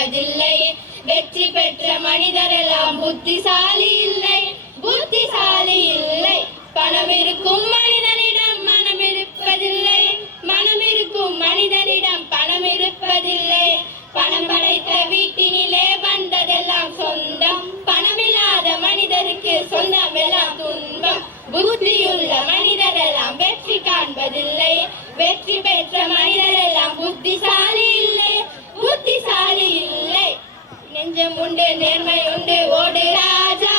காண்பதில்லை. வெற்றி பெற்ற மனிதரெல்லாம் புத்திசாலி இல்லை, புத்திசாலி இல்லை. பணம் இருக்கும் மனிதனிடம் மனம் இருப்பதில்லை, மனம் இருக்கும் மனிதனிடம் பணம் இருப்பதில்லை. பணம் படைத்த வீட்டினிலே வந்ததெல்லாம் சொந்தம், பணமில்லாத மனிதருக்கு சொந்தமெல்லாம் துன்பம். புத்தியுள்ள மனிதரெல்லாம் வெற்றி காண்பதில்லை, வெற்றி பெற்ற மனிதரெல்லாம் புத்திசாலி இல்லை, புத்திசாலி இல்லை. நெஞ்சம் உண்டு நேர்மை உண்டு ஓடு ராஜா,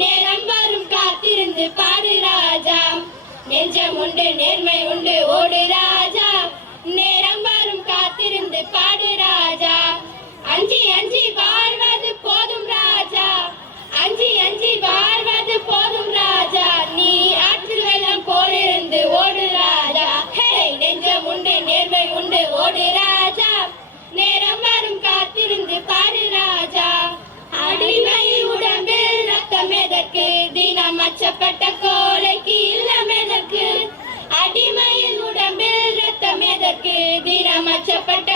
நேரம் வரும் காத்திருந்து பாடு ராஜா. நெஞ்சம் உண்டு நேர்மை உண்டு ஓடு ராஜா, நேரம் வரும் காத்திருந்து பாடு ராஜா. அஞ்சி அஞ்சி வாழ்வது போதும் ராஜா, அஞ்சி அஞ்சி வாழ்வது போதும் ராஜா. நீ ஆற்றில் வெள்ளம் போலிருந்து ஓடு ராஜா. ஹே, நெஞ்சம் உண்டு நேர்மை உண்டு ஓடு ராஜா, நேரம் வரும் காத்திருந்து பாடு ராஜா. அடிமையில் உடம்பில் ரத்தம் எதற்கு, தினம் அச்சப்பட்ட கோலைக்கு இல்லம் எதற்கு. அடிமையில் உடம்பில் ரத்தம் எதற்கு, தினம் அச்சப்பட்ட